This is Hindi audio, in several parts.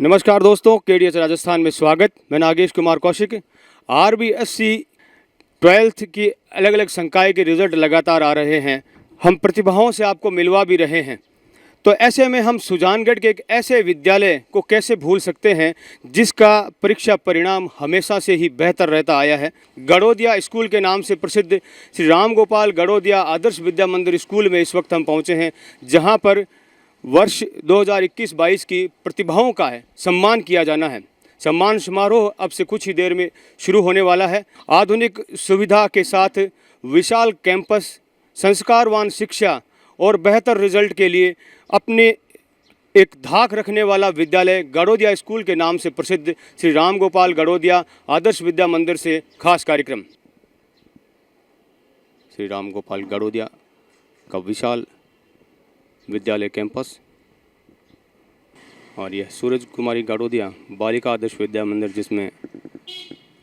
नमस्कार दोस्तों, केडीएस राजस्थान में स्वागत। मैं नागेश कुमार कौशिक। आरबीएससी 12th की अलग अलग संकाय के रिजल्ट लगातार आ रहे हैं। हम प्रतिभाओं से आपको मिलवा भी रहे हैं। तो ऐसे में हम सुजानगढ़ के एक ऐसे विद्यालय को कैसे भूल सकते हैं जिसका परीक्षा परिणाम हमेशा से ही बेहतर रहता आया है। गड़ोदिया स्कूल के नाम से प्रसिद्ध श्री राम गोपाल गड़ोदिया आदर्श विद्या मंदिर स्कूल में इस वक्त हम पहुँचे हैं, जहाँ पर वर्ष 2021-22 की प्रतिभाओं का है सम्मान किया जाना है। सम्मान समारोह अब से कुछ ही देर में शुरू होने वाला है। आधुनिक सुविधा के साथ विशाल कैंपस, संस्कारवान शिक्षा और बेहतर रिजल्ट के लिए अपने एक धाक रखने वाला विद्यालय गड़ोदिया स्कूल के नाम से प्रसिद्ध श्री राम गोपाल गड़ोदिया आदर्श विद्या मंदिर से खास कार्यक्रम। श्री राम गोपाल गड़ोदिया का विशाल विद्यालय कैंपस और यह सूरज कुमारी गड़ोदिया बालिका आदर्श विद्या मंदिर, जिसमें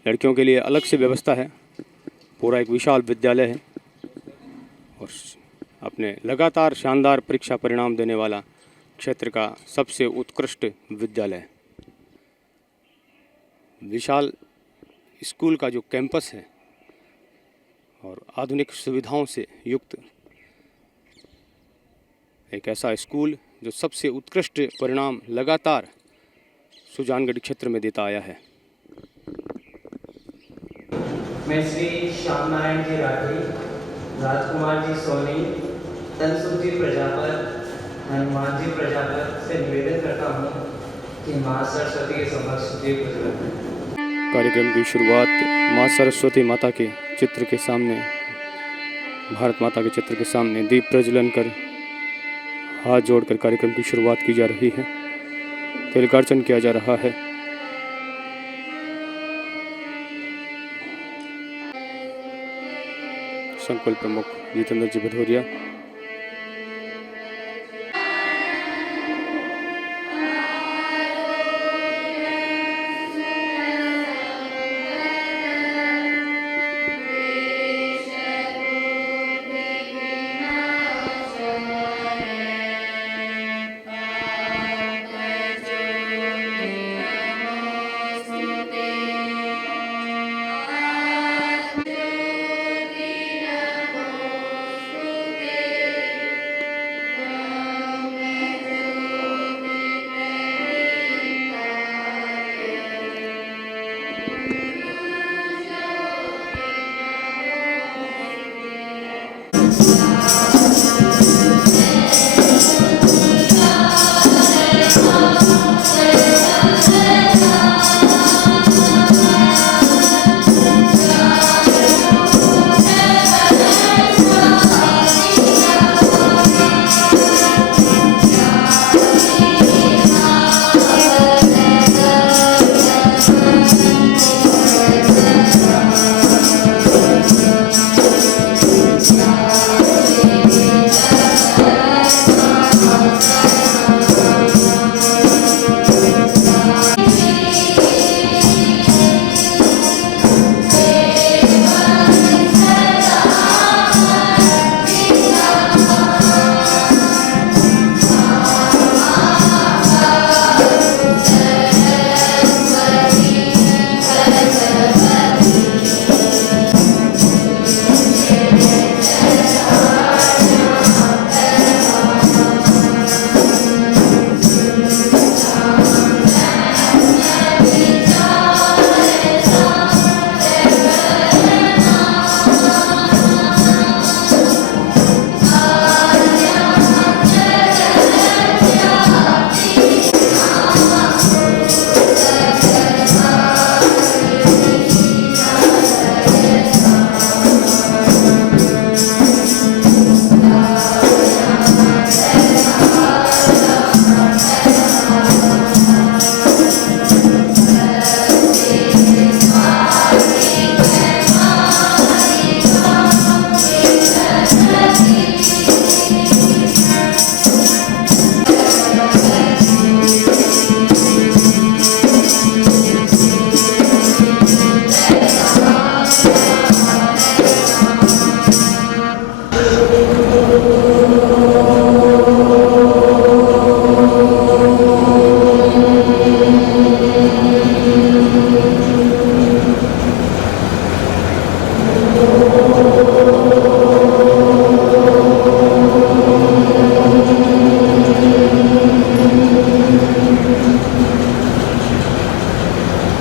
लड़कियों के लिए अलग से व्यवस्था है। पूरा एक विशाल विद्यालय है और अपने लगातार शानदार परीक्षा परिणाम देने वाला क्षेत्र का सबसे उत्कृष्ट विद्यालय। विशाल स्कूल का जो कैंपस है और आधुनिक सुविधाओं से युक्त एक ऐसा स्कूल जो सबसे उत्कृष्ट परिणाम लगातार सुजानगढ़ क्षेत्र में देता आया है। मैं श्री श्याम नारायण जी राठी, राजकुमार जी सोनी, तनसुख जी प्रजापत, हनुमान जी प्रजापत से निवेदन करता हूँ कि माँ सरस्वती के समक्ष दीप प्रज्वलित। कार्यक्रम की शुरुआत माँ सरस्वती माता के चित्र के सामने, भारत माता के चित्र के सामने दीप प्रज्वलन कर हाथ जोड़कर कार्यक्रम की शुरुआत की जा रही है। तिलकार्चन किया जा रहा है। संकुल प्रमुख जितेंद्र जी भदौरिया,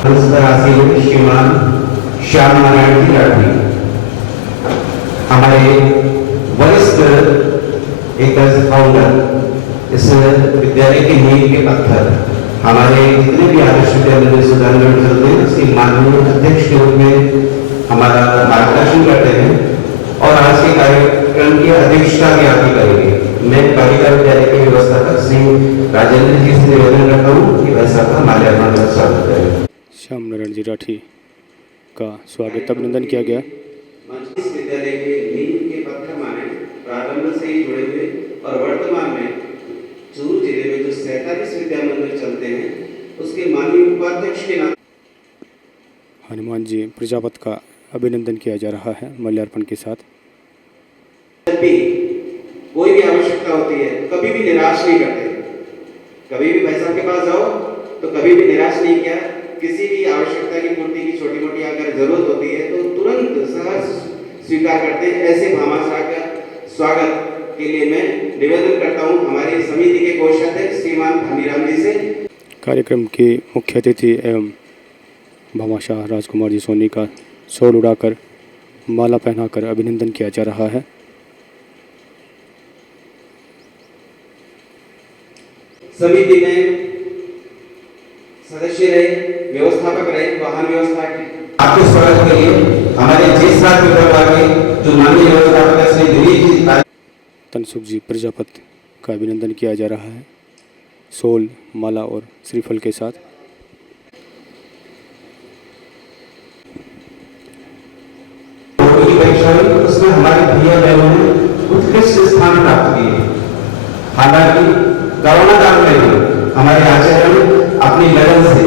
इस पर आसीन श्रीमान श्याम नारायण जी राठी हमारे वरिष्ठ एक फाउंडर, इस विद्यालय की नींव के पत्थर, हमारे जितने भी आदर्श विद्यालय सुधारगढ़ चलते हैं उसके माननीय अध्यक्ष के रूप में हमारा मार्गदर्शन करते हैं और आज के कार्यक्रम की अध्यक्षता भी आप ही करेंगे। मैं बालिका विद्यालय के व्यवस्थापक श्री राजेंद्र जी से निवेदन करता हूँ कि भाई साहब का माल्यार्पण का स्वागत करें। श्याम नारायण जी राठी का स्वागत अभिनंदन किया गया। इस विद्यालय के नींव के पत्थर माने प्रारंभ से ही जुड़े हुए और वर्तमान में चूरू जिले में जो 47 विद्या मंदिर चलते हैं उसके माननीय उपाध्यक्ष के नाम हनुमान जी प्रजापत का अभिनंदन किया जा रहा है माल्यार्पण के साथ। जब भी कोई भी आवश्यकता होती है कभी भी निराश नहीं करते। कभी भी भाई साहब के पास जाओ तो कभी भी निराश नहीं किया। किसी भी आवश्यकता की पूर्ति की छोटी मोटी अगर जरूरत होती है तो तुरंत सहर्ष स्वीकार करते हैं। ऐसे भामाशाह का स्वागत के लिए मैं निवेदन करता हूं हमारी समिति के कोषाध्यक्ष श्रीमान धनीराम जी से। कार्यक्रम के मुख्य अतिथि एवं भामाशाह राजकुमार जी सोनी का शॉल उड़ाकर माला पहनाकर अभिनंदन किया जा रहा है। समिति में सदस्य रहे, व्यवस्थापक रहे, वाहन व्यवस्था के आपके स्वागत के लिए हमारे ज्येष्ठ विभाग के जो माननीय व्यवस्थापक श्री दिलीप जी तनसुख जी प्रजापत का अभिनंदन किया जा रहा है शॉल, माला और श्रीफल के साथ। परीक्षा हुई उसमें हमारे भैया बहनों ने उत्कृष्ट स्थान प्राप्त किए। हालांकि कोरोना काल में हमारे आचार्य ने अपनी लगन से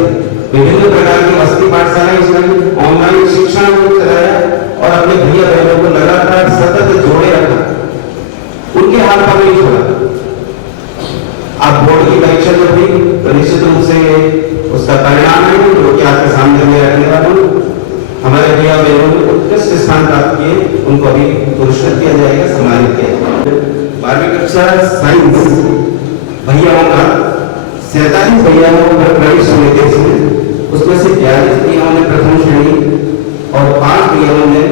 विभिन्न प्रकार की वस्ती पाठशालाएं चलाई, ऑनलाइन शिक्षण चलाया और अपने भैया बहनों को लगातार सतत जोड़े रखा। उनके हाथ पर नहीं छोड़ा। अब बोर्ड की परीक्षा जब हुई तो निश्चित रूप से उसका परिणाम है जो कि आपके सामने में रखने वाला हूँ। हमारे भैया बहनों ने उत्कृष्ट स्थान प्राप्त किए, उनको अभी पुरस्कृत किया जाएगा, सम्मानित किया जाएगा। 12वीं कक्षा साइंस भैयाओं का 47 भैयाओं पर प्रवेश हुए थे इसमें, उसमें से 42 भैयाओं ने प्रथम श्रेणी और 5 भैयाओं ने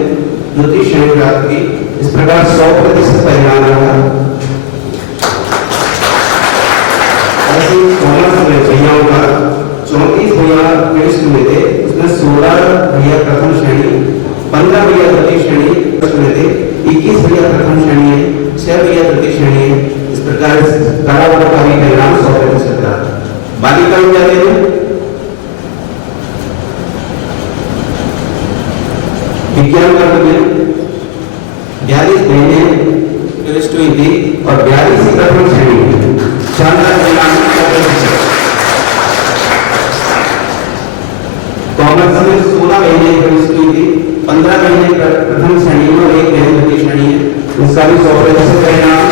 द्वितीय श्रेणी प्राप्त की। इस प्रकार 100% परिणाम रहा। ऐसे कॉमर्स में भैयाओं का 34 भैया प्रवेश हुए थे, उसमें 16 भैया प्रथम श्रेणी, 15 भैया द्वितीय श्रेणी में थे, 21 भैया प्रथम श्रेणी है, 6 भैया द्वितीय श्रेणी है। इस प्रकार कलावारों का भी परिणाम 100% रहा। बालिका विद्यालय में विज्ञान वर्ग में 42 महीने प्रविष्ट हुई थी और 42 प्रथम श्रेणी, शानदार परिणाम। कॉमर्स में 16 महीने प्रविष्ट हुई थी, 15 महीने प्रथम श्रेणी में और 1 महीने द्वितीय श्रेणी है, उसका भी 100% परिणाम।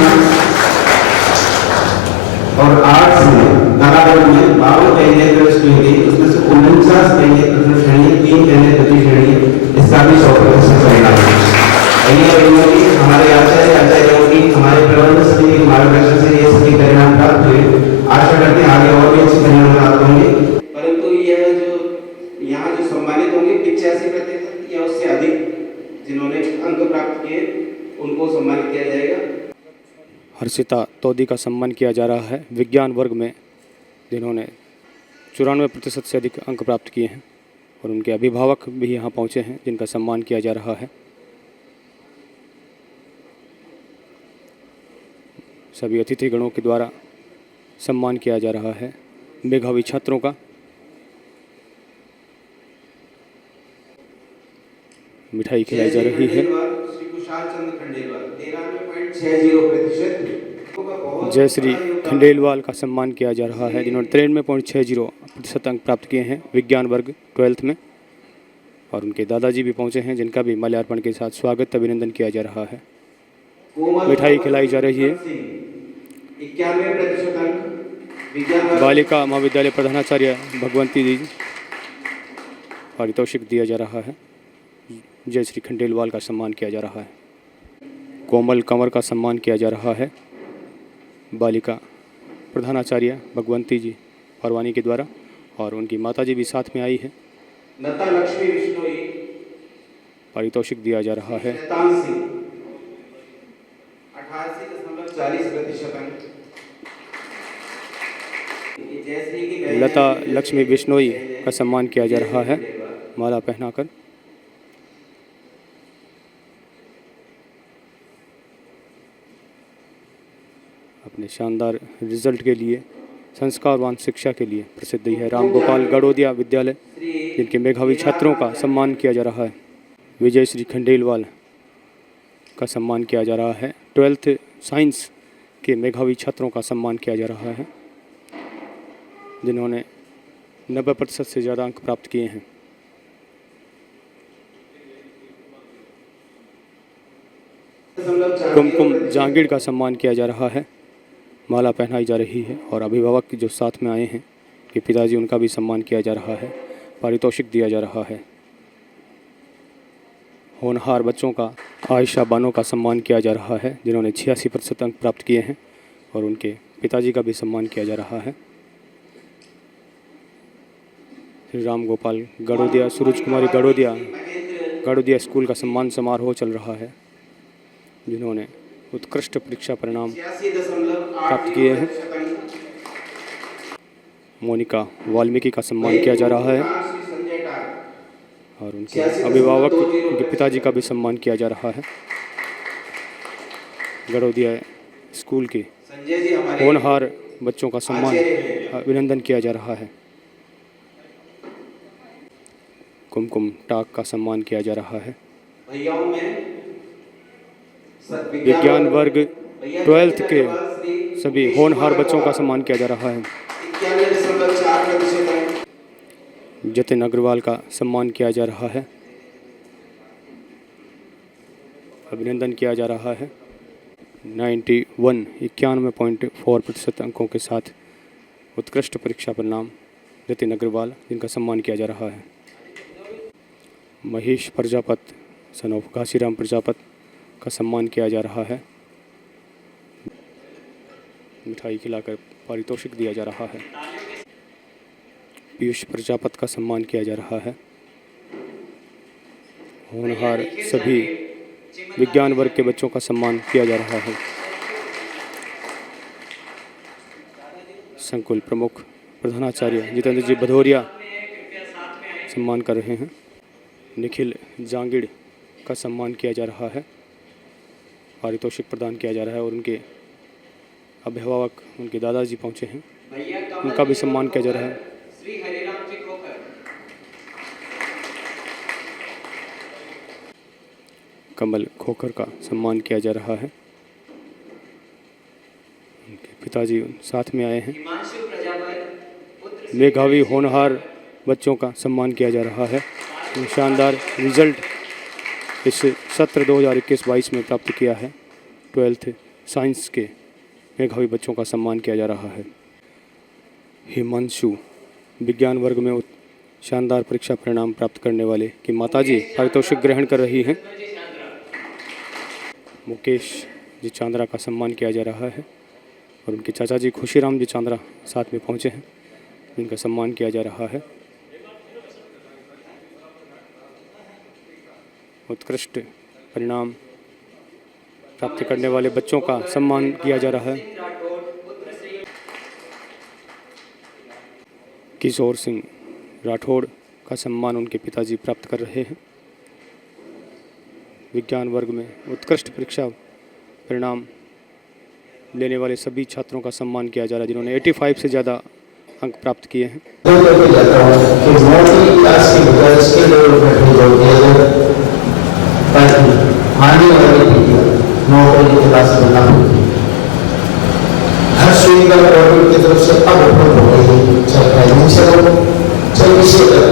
और आर्ट्स में कलावर्ग में 52 महीने प्रविष्ट हुई थी, उसमें से 49 महीने प्रथम श्रेणी, 3 महीने द्वितीय श्रेणी है, इसका भी 100% परिणाम। हमारे आचार्यों की हमारे प्रबंध समिति के मार्गदर्शन से ये सभी परिणाम प्राप्त हुए। आशा करते हैं आगे और भी अच्छे परिणाम प्राप्त होंगे। परंतु यह जो यहाँ जो सम्मानित होंगे 85% या उससे अधिक जिन्होंने अंक प्राप्त किए उनको सम्मानित किया जाएगा। हर्षिता तोदी का सम्मान किया जा रहा है विज्ञान वर्ग में, जिन्होंने 94% से अधिक अंक प्राप्त किए हैं और उनके अभिभावक भी यहाँ पहुँचे हैं जिनका सम्मान किया जा रहा है। सभी अतिथिगणों के द्वारा सम्मान किया जा रहा है मेधावी छात्रों का। मिठाई खिलाई जा रही है। जय श्री खंडेलवाल का सम्मान किया जा रहा है जिन्होंने 93.60% अंक प्राप्त किए हैं विज्ञान वर्ग 12th में, और उनके दादाजी भी पहुंचे हैं जिनका भी माल्यार्पण के साथ स्वागत अभिनंदन किया जा रहा है। मिठाई खिलाई जा रही है। 91% अंक बालिका महाविद्यालय प्रधानाचार्य भगवंती जी पारितोषिक दिया जा रहा है। जय श्री खंडेलवाल का सम्मान किया जा रहा है। कोमल कंवर का सम्मान किया जा रहा है बालिका प्रधानाचार्य भगवंती जी परवानी के द्वारा, और उनकी माताजी भी साथ में आई है। लता लक्ष्मी बिश्नोई, पारितोषिक दिया जा रहा है। शैतान सिंह 88.40% अंक। जयश्री की बहन लता लक्ष्मी बिश्नोई का सम्मान किया जा रहा है माला पहनाकर। अपने शानदार रिजल्ट के लिए, संस्कारवान शिक्षा के लिए प्रसिद्ध है राम गोपाल गड़ोदिया विद्यालय, जिनके मेधावी छात्रों का सम्मान किया जा रहा है। विजय श्री खंडेलवाल का सम्मान किया जा रहा है। 12th साइंस के मेधावी छात्रों का सम्मान किया जा रहा है, जिन्होंने 90% से ज़्यादा अंक प्राप्त किए हैं। कुमकुम जहांगीर का सम्मान किया जा रहा है, माला पहनाई जा रही है और अभिभावक जो साथ में आए हैं कि पिताजी, उनका भी सम्मान किया जा रहा है, पारितोषिक दिया जा रहा है। होनहार बच्चों का आयशा बानो का सम्मान किया जा रहा है, जिन्होंने 86% अंक प्राप्त किए हैं और उनके पिताजी का भी सम्मान किया जा रहा है। श्री राम गोपाल गड़ोदिया, सूरज कुमारी गड़ोदिया स्कूल का सम्मान समारोह चल रहा है, जिन्होंने उत्कृष्ट परीक्षा परिणाम प्राप्त किए हैं। मोनिका वाल्मीकि का सम्मान किया जा रहा है और उनके अभिभावक, उनके पिताजी का भी सम्मान किया जा रहा है। गड़ोदिया स्कूल के होनहार बच्चों का सम्मान, अभिनंदन किया जा रहा है। कुमकुम टाक का सम्मान किया जा रहा है। विज्ञान वर्ग 12th के सभी होनहार बच्चों का सम्मान किया जा रहा है। जतिन अग्रवाल का सम्मान किया जा रहा है, अभिनंदन किया जा रहा है। 91.4% अंकों के साथ उत्कृष्ट परीक्षा परिणाम जतिन अग्रवाल, जिनका सम्मान किया जा रहा है। महेश प्रजापत सन ऑफ घासीराम प्रजापत का सम्मान किया जा रहा है। मिठाई खिलाकर पारितोषिक दिया जा रहा है। पीयूष प्रजापत का सम्मान किया जा रहा है। होनहार सभी विज्ञान वर्ग के बच्चों का सम्मान किया जा रहा है। संकुल प्रमुख प्रधानाचार्य जितेंद्र जी भदौरिया सम्मान कर रहे हैं। निखिल जांगिड़ का सम्मान किया जा रहा है, पारितोषिक प्रदान किया जा रहा है और उनके अभिभावक, उनके दादाजी पहुंचे हैं, उनका भी सम्मान किया जा रहा है। कमल खोखर का सम्मान किया जा रहा है, उनके पिताजी साथ में आए हैं। मेधावी होनहार बच्चों का सम्मान किया जा रहा है। शानदार रिजल्ट इस सत्र 2021-22 में प्राप्त किया है। 12th साइंस के मेधावी बच्चों का सम्मान किया जा रहा है। हिमांशु विज्ञान वर्ग में शानदार परीक्षा परिणाम प्राप्त करने वाले की माताजी पारितोषिक ग्रहण कर रही हैं। मुकेश जी चांद्रा का सम्मान किया जा रहा है और उनके चाचा जी खुशीराम जी चांद्रा साथ में पहुंचे हैं, जिनका सम्मान किया जा रहा है। उत्कृष्ट परिणाम प्राप्त करने वाले बच्चों का सम्मान किया जा रहा है। किशोर सिंह राठौड़ का सम्मान उनके पिताजी प्राप्त कर रहे हैं। विज्ञान वर्ग में उत्कृष्ट परीक्षा परिणाम लेने वाले सभी छात्रों का सम्मान किया जा रहा है, जिन्होंने 85 से ज़्यादा अंक प्राप्त किए हैं। आने वाली पीढ़ियां नौकरी की तलाश में ना होगी। हर सुविधा गवर्नमेंट की तरफ से अब उपलब्ध हो गई है, चाहे फाइनेंशियल हो, चाहे किसी तरह।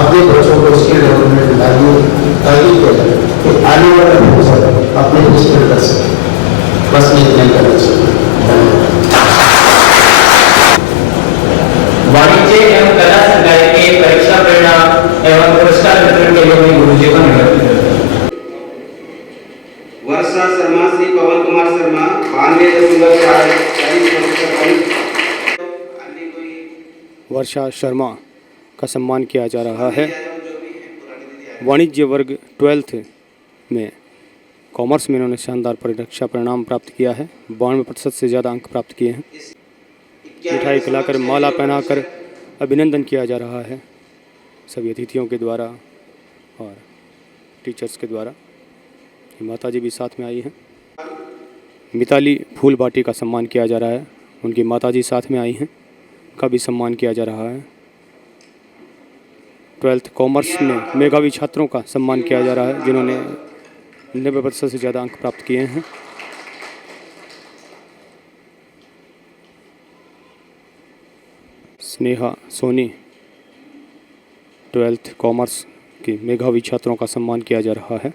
अपने बच्चों को स्किल डेवलपमेंट दिलाइए ताकि कि आने वाला भविष्य अपने स्किल कर सके। बस मैं इतना ही करना चाहिए। वाणिज्य एवं कला संकाय के परीक्षा परिणाम एवं पुरस्कार वितरण के लिए मैं गुरुजी को निमंत्रित करता हूं। वर्षा शर्मा, श्री पवन कुमार शर्मा 92.40%। वर्षा शर्मा का सम्मान किया जा रहा है। वाणिज्य वर्ग 12th में कॉमर्स में इन्होंने शानदार परीक्षा परिणाम प्राप्त किया है। 92% से ज़्यादा अंक प्राप्त किए हैं। मिठाई खिलाकर माला पहनाकर अभिनंदन किया जा रहा है सभी अतिथियों के द्वारा और टीचर्स के द्वारा। माताजी भी साथ में आई हैं। मिताली फूल बाटी का सम्मान किया जा रहा है। उनकी माताजी साथ में आई हैं, का भी सम्मान किया जा रहा है। 12th कॉमर्स में मेधावी छात्रों का सम्मान किया जा रहा है जिन्होंने 90% से ज़्यादा अंक प्राप्त किए हैं। स्नेहा सोनी 12th कॉमर्स की मेधावी छात्रों का सम्मान किया जा रहा है।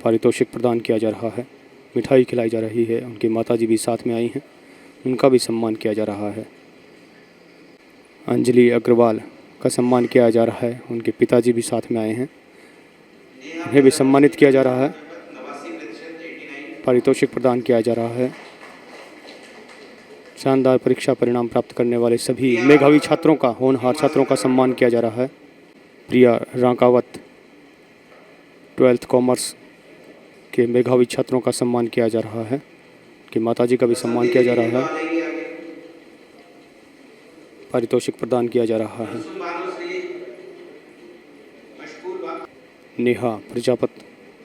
पारितोषिक प्रदान किया जा रहा है। मिठाई खिलाई जा रही है। उनकी माताजी भी साथ में आई हैं, उनका भी सम्मान किया जा रहा है। अंजलि अग्रवाल का सम्मान किया जा रहा है। उनके पिताजी भी साथ में आए हैं, उन्हें भी सम्मानित किया जा रहा है। पारितोषिक प्रदान किया जा रहा है। शानदार परीक्षा परिणाम प्राप्त करने वाले सभी मेधावी छात्रों का, होनहार छात्रों का सम्मान किया जा रहा है। प्रिया रांकावत 12th कॉमर्स के मेधावी छात्रों का सम्मान किया जा रहा है। कि माताजी का भी सम्मान किया जा रहा है। पारितोषिक प्रदान किया जा रहा है। नेहा प्रजापत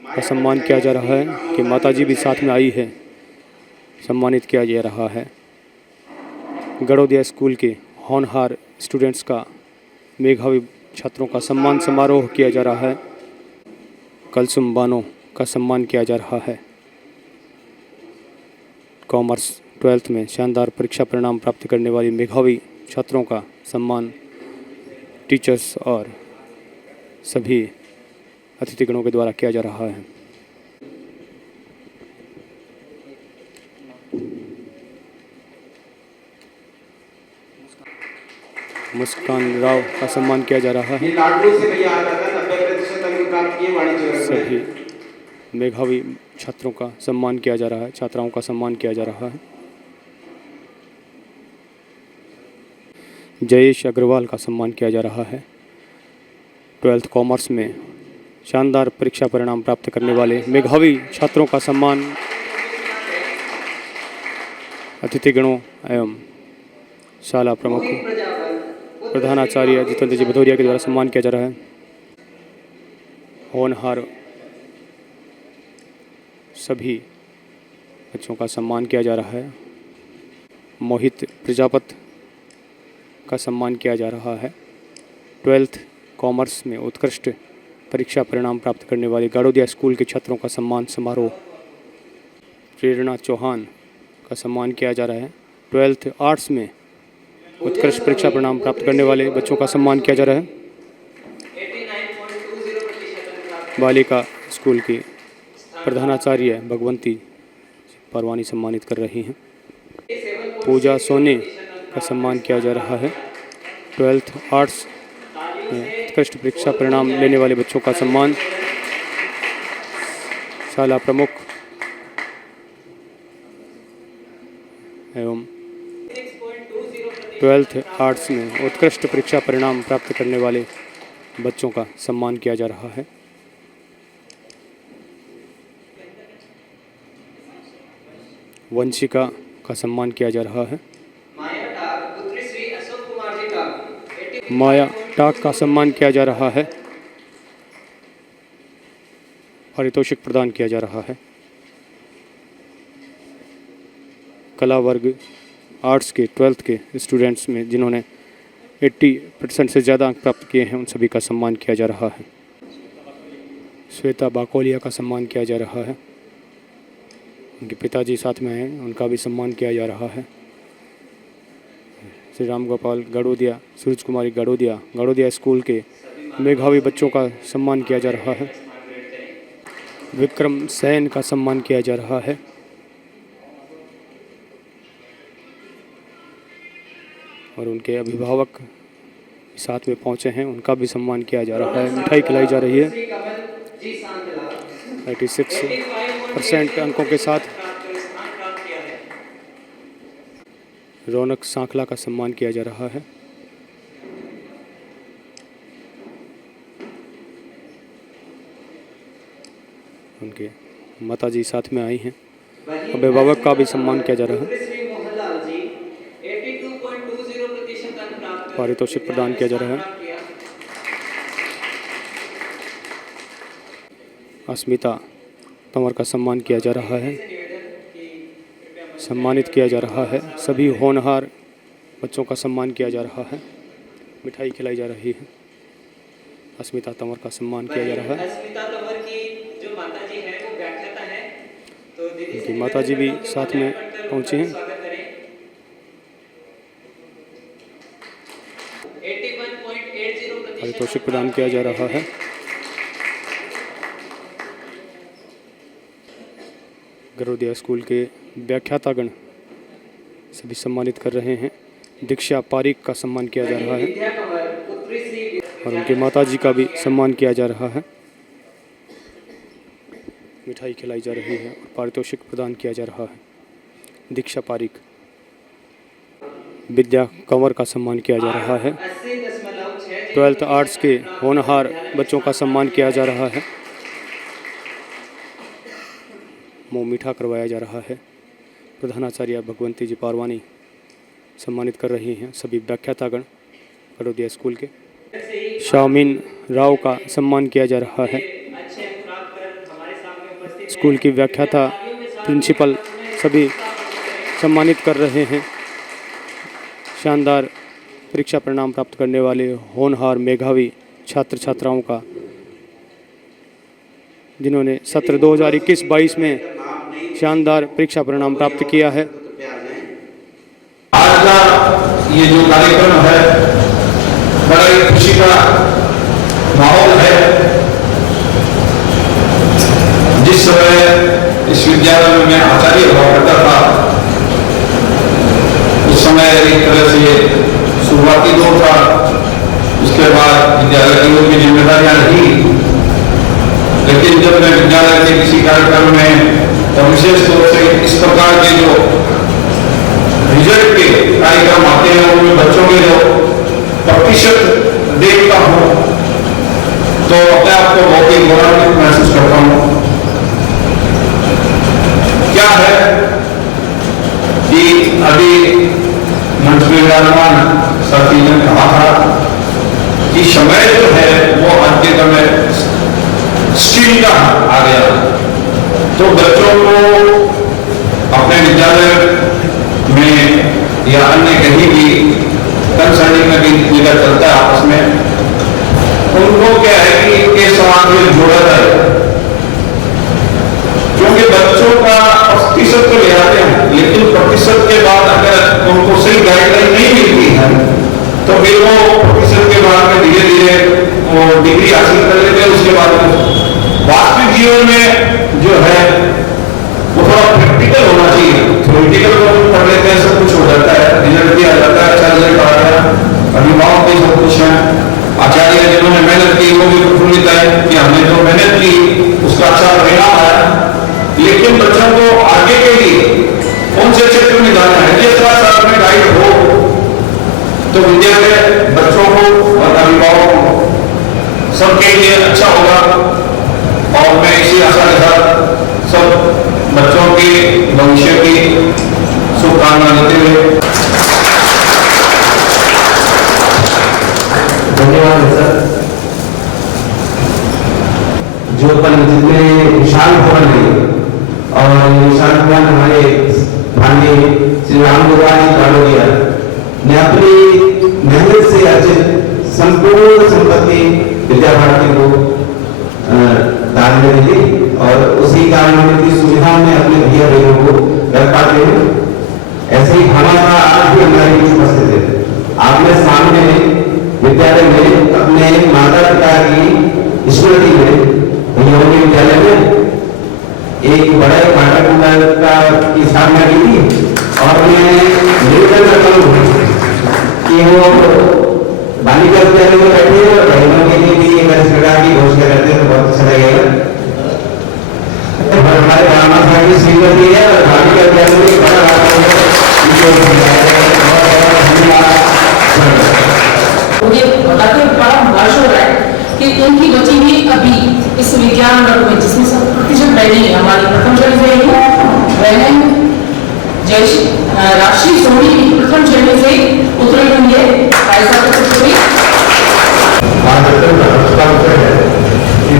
का सम्मान किया जा रहा है कि माताजी भी साथ में आई है, सम्मानित किया जा रहा है। गड़ोदिया स्कूल के होनहार स्टूडेंट्स का, मेधावी छात्रों का सम्मान समारोह किया जा रहा है। कलसुम बानो का सम्मान किया जा रहा है। कॉमर्स 12th में शानदार परीक्षा परिणाम प्राप्त करने वाली मेधावी छात्रों का सम्मान टीचर्स और सभी अतिथिगणों के द्वारा किया जा रहा है। मुस्कान राव का सम्मान किया जा रहा है। ये लाडलू से भैया आता था, 90% अंक प्राप्त किए वाणिज्य वर्ग में। सभी मेधावी छात्रों का सम्मान किया जा रहा है, छात्राओं का सम्मान किया जा रहा है। जयेश अग्रवाल का सम्मान किया जा रहा है। 12th कॉमर्स में शानदार परीक्षा परिणाम प्राप्त करने वाले मेधावी छात्रों का सम्मान अतिथिगणों एवं शाला प्रमुख प्रधानाचार्य जितेंद्र जी भदौरिया के द्वारा सम्मान किया जा रहा है। होनहार सभी बच्चों का सम्मान किया जा रहा है। मोहित प्रजापत का सम्मान किया जा रहा है। 12th कॉमर्स में उत्कृष्ट परीक्षा परिणाम प्राप्त करने वाले गाड़ोदिया स्कूल के छात्रों का सम्मान समारोह। प्रेरणा चौहान का सम्मान किया जा रहा है। 12th आर्ट्स में उत्कृष्ट परीक्षा परिणाम प्राप्त करने वाले बच्चों का सम्मान किया जा रहा है। बालिका स्कूल की प्रधानाचार्य भगवंती परवानी सम्मानित कर रही हैं। पूजा सोनी का सम्मान किया जा रहा है। 12th आर्ट्स में उत्कृष्ट परीक्षा परिणाम लेने वाले बच्चों का सम्मान शाला प्रमुख एवं 12th आर्ट्स में उत्कृष्ट परीक्षा परिणाम प्राप्त करने वाले बच्चों का सम्मान किया जा रहा है। वंशिका का सम्मान किया जा रहा है। माया टाक का सम्मान किया जा रहा है। पारितोषिक प्रदान किया जा रहा है। कला वर्ग आर्ट्स के 12th के स्टूडेंट्स में जिन्होंने 80% से ज़्यादा अंक प्राप्त किए हैं, उन सभी का सम्मान किया जा रहा है। श्वेता बाकोलिया का सम्मान किया जा रहा है। उनके पिताजी साथ में हैं, उनका भी सम्मान किया जा रहा है। श्री राम गोपाल गाड़ोदिया, सूरज कुमारी गाड़ोदिया स्कूल के मेधावी बच्चों का सम्मान किया जा रहा है। विक्रम सैन का सम्मान किया जा रहा है। और उनके अभिभावक साथ में पहुंचे हैं, उनका भी सम्मान किया जा रहा है। मिठाई खिलाई जा रही है। 86% अंकों के साथ रौनक सांखला का सम्मान किया जा रहा है। उनके माता जी साथ में आई हैं। अभिभावक का भी सम्मान किया जा रहा है। श्री मोहनलाल जी 82.20% अंक प्राप्त कर पारितोषिक प्रदान किया जा रहा है। प्राप्त किया। अस्मिता तंवर का सम्मान किया जा रहा है। सम्मानित किया जा रहा है। सभी होनहार बच्चों का सम्मान किया जा रहा है। मिठाई खिलाई जा रही है। अस्मिता तंवर का सम्मान किया जा रहा है। अस्मिता तंवर की जो माता जी है वो व्याख्याता है, तो दीदी उनकी माता जी भी साथ में पहुंची हैं। स्वागत करें। 81.80% पारितोषिक प्रदान किया जा रहा है। गरुड़िया स्कूल के व्याख्यातागण सभी सम्मानित कर रहे हैं। दीक्षा पारिक का सम्मान किया जा रहा है विद्या कंवर पुत्री श्री और उनकी माता जी का भी सम्मान किया जा रहा है। मिठाई खिलाई जा रही है और पारितोषिक प्रदान किया जा रहा है। दीक्षा पारिक विद्या कंवर का सम्मान किया जा रहा है। 80.6 12th आर्ट्स के होनहार बच्चों का सम्मान किया जा रहा है। मुँह मीठा करवाया जा रहा है। प्रधानाचार्य भगवंती जी पारवानी सम्मानित कर रही हैं सभी व्याख्यातागण गरुड़िया स्कूल के। शामीन राव का सम्मान किया जा रहा है। अच्छे अंक प्राप्त कर हमारे सामने उपस्थित स्कूल की व्याख्याता प्रिंसिपल सभी सम्मानित कर रहे हैं। शानदार परीक्षा परिणाम प्राप्त करने वाले होनहार मेधावी छात्र छात्राओं का, जिन्होंने सत्र 2021-22 में शानदार परीक्षा परिणाम प्राप्त किया है। आज का ये जो कार्यक्रम है बड़ा ही खुशी का माहौल है। जिस समय इस विद्यालय में मैं आचार्य हुआ करता था, उस समय एक तरह से शुरुआती दौर था। उसके बाद विद्यालय की ओर की जिम्मेदारियां रही, लेकिन जब मैं विद्यालय के किसी कार्यक्रम में और विशेष तौर से इस प्रकार के जो रिजल्ट के कार्यक्रम आते हैं उनमें बच्चों के जो प्रतिशत देखता हूँ तो अपने आप को बहुत ही गौरवान्वित महसूस करता हूँ। क्या है कि अभी मंच में विराजमान साथी ने कहा था कि समय जो है वो आज के समय स्किल का आ गया। तो बच्चों को अपने विद्यालय में या अन्य कहीं भी कंसल्टिंग में भी जगह चलता है आपस में, उनको क्या है कि इनके समाज में जोड़ा जाए, क्योंकि बच्चों का प्रतिशत तो ले आते हैं, लेकिन प्रतिशत के बाद अगर उनको सही गाइडलाइन नहीं मिलती है तो फिर वो प्रतिशत के बाद में धीरे धीरे वो डिग्री हासिल कर लेते हैं। उसके बाद वास्तविक जीवन में जो है वो थोड़ा प्रैक्टिकल होना चाहिए। थ्योरेटिकल को पढ़ लेते हैं, सब कुछ हो जाता है, रिजल्ट भी आ जाता है, अच्छा रिजल्ट आ गया, अभिभावक भी सब कुछ है, आचार्य जिन्होंने मेहनत की वो भी प्रफुल्लित है कि हमने जो मेहनत की उसका अच्छा परिणाम आया। लेकिन बच्चों को आगे के लिए कौन से क्षेत्र में जाना है, जिस तरह साथ में गाइड हो तो विद्यालय बच्चों को और अभिभावकों को सबके लिए अच्छा होगा। और मैं इसी आशा के साथ सब बच्चों के भविष्य की शुभकामना देते हुए धन्यवाद सर। जो अपन जितने विशाल भवन है और विशाल भवन हमारे भांडे श्री राम गोपाल जी गाड़ोदिया ने अपनी मेहनत से अर्जित संपूर्ण संपत्ति विद्या भारती को दान दे दी और उसी कारण उनकी सुविधाओं में अपने भैया बहनों को रख पाते हैं। ऐसे ही हमारा आज भी हमारे बीच उपस्थित है। आपने सामने विद्यालय में अपने माता पिता की स्मृति में भैया के विद्यालय में एक बड़ा नाटक का की स्थापना की थी और मैं निवेदन करता हूँ कि वो बालिका विद्यालय में बैठे और बहनों के लिए भी एक प्रकार की घोषणा करते हैं तो बहुत अच्छा लगेगा। हमारे रामा साहब की श्रीमती है और बालिका विद्यालय में बड़ा मुझे बताते हुए बड़ा हर्ष हो रहा है कि उनकी बची हुई अभी इस विज्ञान वर्ग में जिसमें 100% रही है हमारी प्रथम श्रेणी से ही वह राशि सोनी की प्रथम श्रेणी से उत्तीर्ण हुई है। ऐसा कुछ हुई आज अत्यंत हर्षांत है कि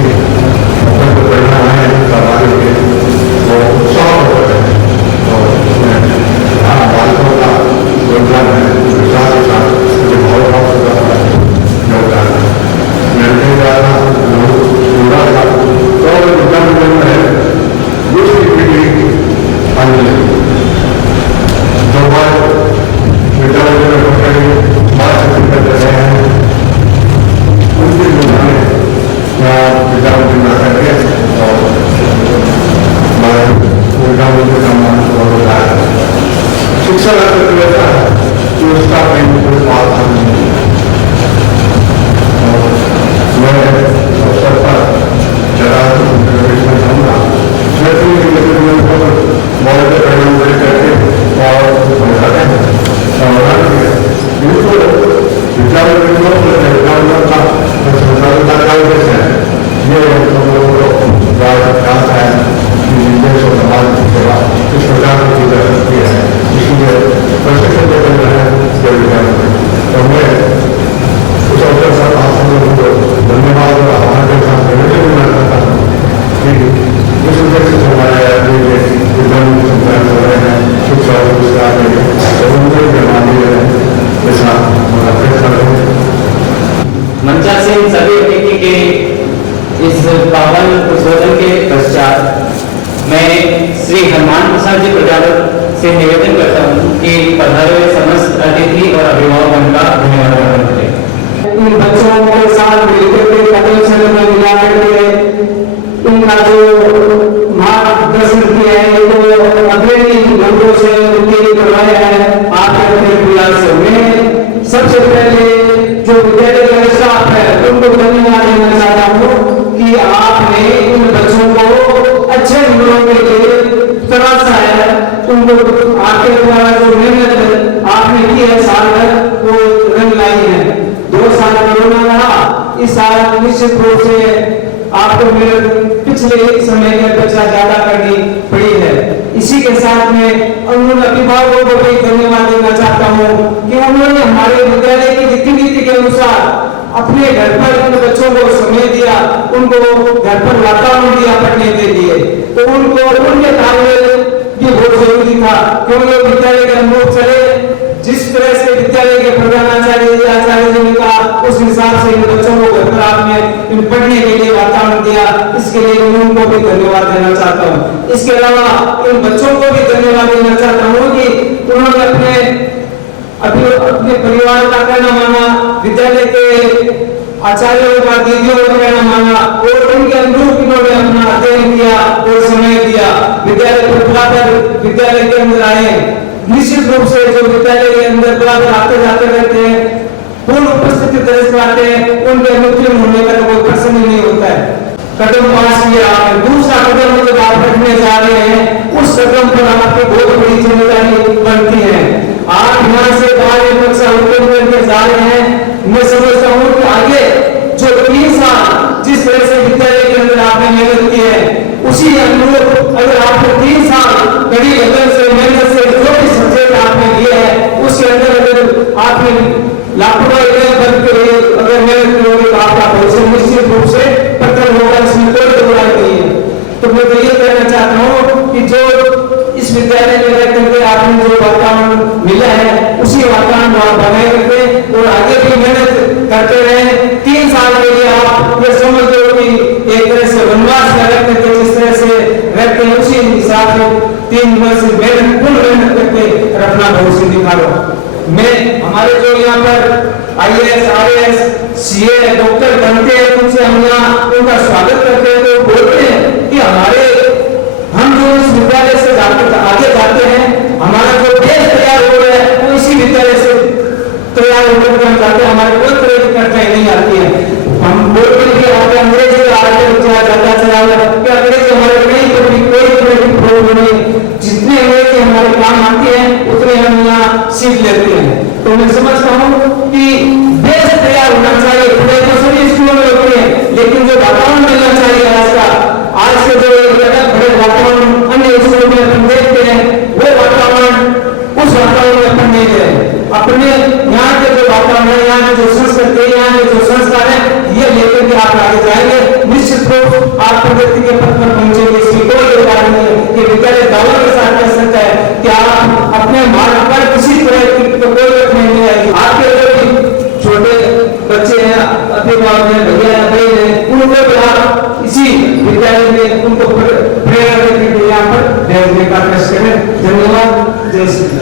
अपन को पढ़ना है समाज के वो उत्साह हो रहे हैं और उसमें बालकों का योगदान है, विशाल के साथ मुझे बहुत बहुत योगदान है। मैं जा रहा पूरा था तो विज्ञान है दूसरी पीढ़ी आने दो बार विद्यालय में पकड़े बात कर रहे हैं उनके जुर्माने विद्यालय में ना करके और विद्यालय के सम्मान और शिक्षा व्यवस्था है कि उसका कहीं कोई बात नहीं और मैं अवसर पर जरा चाहूँगा बहुत परिणाम करके और समझाते हैं और बिल्कुल विद्यालय का संचालन है ये हम लोगों को प्रयास है कि देश और समाज की सेवा इस प्रकार की जा सकती है, इसलिए प्रशिक्षण जो बन रहे हैं उसके विज्ञान में तो मैं उस अवसर पर आप सब लोगों को धन्यवाद और आभार के साथ करना चाहता हूँ कि इस उद्देश्य से हमारे विज्ञान में संचालन हो रहे हैं शिक्षा और रोजगार के मामले ऐसा हमारा फैसला है। मंचासीन सभी अतिथि के इस पावन उद्बोधन के पश्चात मैं श्री हनुमान प्रसाद जी प्रजापत से निवेदन करता हूँ कि पधारे हुए समस्त अतिथि और अभिभावकों का धन्यवाद अर्पण करें। इन बच्चों के साथ मिलकर के कदम से कदम मिला करके उनका जो मार्गदर्शन किया है तो अग्रणी नंबरों से उनके करवाया है आपके अपने प्रयास से। मैं सबसे पहले जो विद्यालय का स्टाफ है उनको धन्यवाद देना चाहता हूँ कि आपने इन बच्चों को अच्छे नंबरों के लिए तराशा है। उनको आपके द्वारा जो मेहनत आपने की है साल भर वो रंग लाई है। 2 साल कोरोना रहा, इस साल निश्चित रूप से आपको मेरे पिछले समय की अपेक्षा ज्यादा करनी पड़ी है। इसी के साथ में उन अभिभावकों को भी धन्यवाद देना चाहता हूँ कि उन्होंने हमारे विद्यालय की रीति के अनुसार अपने घर पर इन बच्चों को समय दिया, उनको घर पर वातावरण दिया पढ़ने के लिए। तो उनको उनके तालमेल भी बहुत जरूरी था क्योंकि विद्यालय के अनुभव चले जिस तरह से विद्यालय के प्रधानाचार्य जी ने कहा उस हिसाब से इन बच्चों को घर पर आपने इन पढ़ने के लिए वातावरण दिया, इसके लिए उनको भी धन्यवाद देना चाहता हूँ। इसके अलावा इन बच्चों को भी धन्यवाद देना चाहता हूँ कि उन्होंने अपने परिवार का कहना माना, विद्यालय के आचार्यों का दीदियों का कहना माना और उनके अनुरूप इन्होंने अपना अध्ययन किया और समय दिया। विद्यालय पर बुलाकर विद्यालय के अंदर आए। निश्चित रूप से जो विद्यालय के अंदर बुलाकर आते जाते रहते हैं, पूर्ण उपस्थिति दर्ज कराते हैं, उनके अनुत्तीर्ण होने का तो कोई प्रश्न ही नहीं होता है। कदम पास किया, दूसरा कदम जब आप रखने जा रहे हैं उस कदम पर आपकी बहुत बड़ी जिम्मेदारी बनती है। आप यहाँ से बाहर कक्षा उत्तीर्ण करके जा रहे हैं, मैं समझता हूँ कि आगे जो 3 साल जिस तरह से विद्यालय के अंदर आपने मेहनत की है उसी अनुरूप अगर आपने 3 साल कड़ी लगन से मेहनत से जो भी सब्जेक्ट आपने लिए है उसके अंदर अगर आपने लापरवाही अगर मेहनत करोगे तो आपका भविष्य निश्चित रूप से पत्थर होगा, इसमें कोई बुराई नहीं है। तो मैं तो ये कहना चाहता हूँ कि जो इस विद्यालय में रह करके आपने जो वातावरण मिला है उसी वातावरण को आप बनाए रखें और आगे भी मेहनत करते रहे। 3 साल के लिए आप ये समझ लो कि एक तरह से वनवास में रहते थे, जिस तरह से रहते हैं उसी हिसाब से 3 वर्ष मेहनत करके अपना भविष्य निकालो। मैं हमारे जो यहाँ पर IAS, RAS, CA डॉक्टर बनते हैं उनसे हम यहाँ उनका स्वागत करते हैं तो बोलते हैं कि हम जो इस विद्यालय से आगे जाते हैं हमारा जो देश तैयार हो रहा है वो इसी विद्यालय से तैयार होकर हम जाते हैं। हमारे कोई तरह की कठिनाई नहीं आती है। हम बोलते हैं कि आप अंग्रेजी का आगे जाता चला कि अंग्रेजी हमारे नहीं कोई तरह की प्रॉब्लम नहीं, जितने अंग्रेजी हमारे काम आती है उतने हम यहाँ सीख लेते हैं। तो मैं समझता हूँ कि देश तैयार होना चाहिए, तो सभी स्कूलों में होती है लेकिन जो वातावरण मिलना चाहिए यहाँ के जो संस्कृति यहाँ के जो संस्कार है ये लेकर के आप आगे जाएंगे, निश्चित रूप आप प्रगति के पथ पर पहुंचेंगे। इसकी कोई कारण नहीं है कि विद्यालय दावा के साथ कह सकता है कि आप अपने मार्ग पर किसी तरह की कोई कठिनाई नहीं आएगी। आपके जो भी छोटे बच्चे हैं, अभिभावक हैं, भैया हैं, बहन हैं, उनको भी आप इसी विद्यालय में उनको प्रेरणा देने के लिए यहाँ पर भेजने का प्रयास करें। धन्यवाद। जय श्री राम।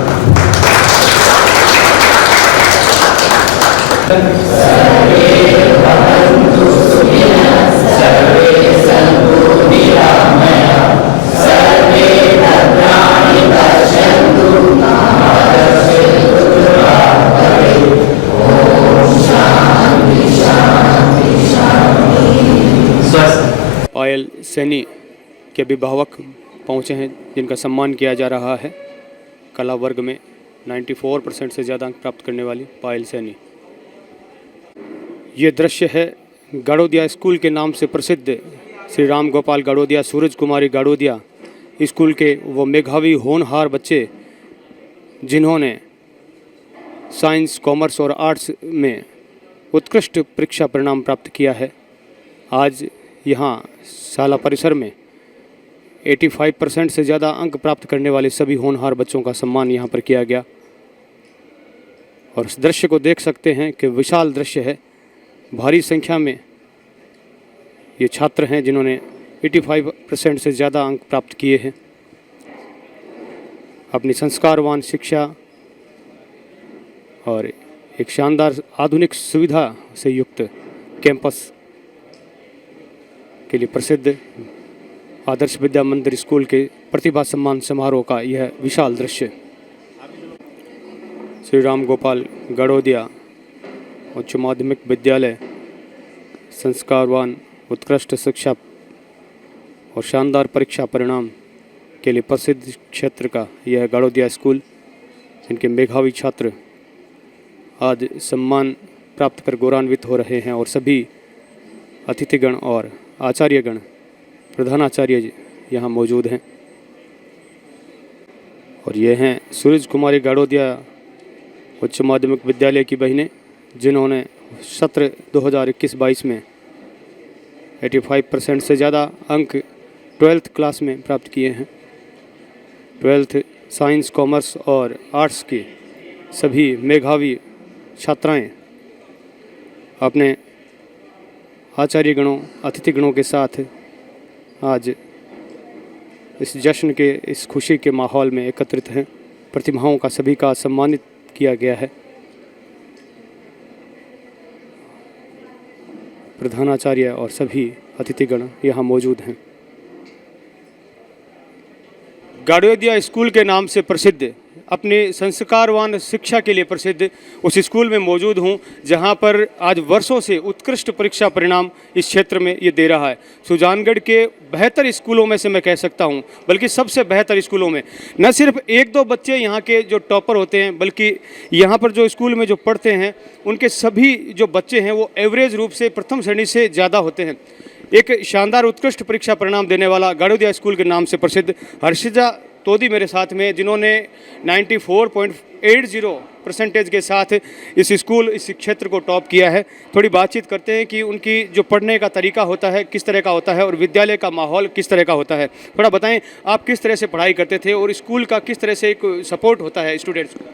पायल सैनी के अभिभावक पहुँचे हैं जिनका सम्मान किया जा रहा है। कला वर्ग में 94% से ज़्यादा अंक प्राप्त करने वाली पायल सैनी। ये दृश्य है गाड़ोदिया स्कूल के नाम से प्रसिद्ध श्री राम गोपाल गाड़ोदिया, सूरज कुमारी गाड़ोदिया स्कूल के वो मेधावी होनहार बच्चे जिन्होंने साइंस, कॉमर्स और आर्ट्स में उत्कृष्ट परीक्षा परिणाम प्राप्त किया है। आज यहाँ शाला परिसर में 85% से ज़्यादा अंक प्राप्त करने वाले सभी होनहार बच्चों का सम्मान यहाँ पर किया गया। और इस दृश्य को देख सकते हैं कि विशाल दृश्य है। भारी संख्या में ये छात्र हैं जिन्होंने 85% से ज़्यादा अंक प्राप्त किए हैं। अपनी संस्कारवान शिक्षा और एक शानदार आधुनिक सुविधा से युक्त कैंपस के लिए प्रसिद्ध आदर्श विद्या मंदिर स्कूल के प्रतिभा सम्मान समारोह का यह विशाल दृश्य। श्री राम गोपाल गाड़ोदिया उच्च माध्यमिक विद्यालय संस्कारवान, उत्कृष्ट शिक्षा और शानदार परीक्षा परिणाम के लिए प्रसिद्ध क्षेत्र का यह गाड़ोदिया स्कूल, इनके मेधावी छात्र आज सम्मान प्राप्त कर गौरवान्वित हो रहे हैं। और सभी अतिथिगण और आचार्यगण, प्रधानाचार्य जी यहाँ मौजूद हैं। और ये हैं सूरज कुमारी गाड़ोदिया उच्च माध्यमिक विद्यालय की बहनें जिन्होंने सत्र 2021-22 में 85% से ज़्यादा अंक 12th क्लास में प्राप्त किए हैं। 12th साइंस, कॉमर्स और आर्ट्स की सभी मेधावी छात्राएं अपने आचार्यगणों, अतिथिगणों के साथ आज इस जश्न के, इस खुशी के माहौल में एकत्रित हैं। प्रतिभाओं का सभी का सम्मानित किया गया है। प्रधानाचार्य और सभी अतिथिगण यहाँ मौजूद हैं। गाड़ोदिया स्कूल के नाम से प्रसिद्ध, अपने संस्कारवान शिक्षा के लिए प्रसिद्ध उस स्कूल में मौजूद हूँ जहाँ पर आज वर्षों से उत्कृष्ट परीक्षा परिणाम इस क्षेत्र में ये दे रहा है। सुजानगढ़ के बेहतर स्कूलों में से मैं कह सकता हूँ, बल्कि सबसे बेहतर स्कूलों में। न सिर्फ एक दो बच्चे यहाँ के जो टॉपर होते हैं, बल्कि यहाँ पर जो स्कूल में जो पढ़ते हैं उनके सभी जो बच्चे हैं वो एवरेज रूप से प्रथम श्रेणी से ज़्यादा होते हैं। एक शानदार उत्कृष्ट परीक्षा परिणाम देने वाला गाड़ोदिया स्कूल के नाम से प्रसिद्ध हर्षिजा तोदी मेरे साथ में, जिन्होंने 94.80% के साथ इस क्षेत्र को टॉप किया है। थोड़ी बातचीत करते हैं कि उनकी जो पढ़ने का तरीका होता है किस तरह का होता है और विद्यालय का माहौल किस तरह का होता है। थोड़ा बताएं आप किस तरह से पढ़ाई करते थे और स्कूल का किस तरह से एक सपोर्ट होता है स्टूडेंट्स को।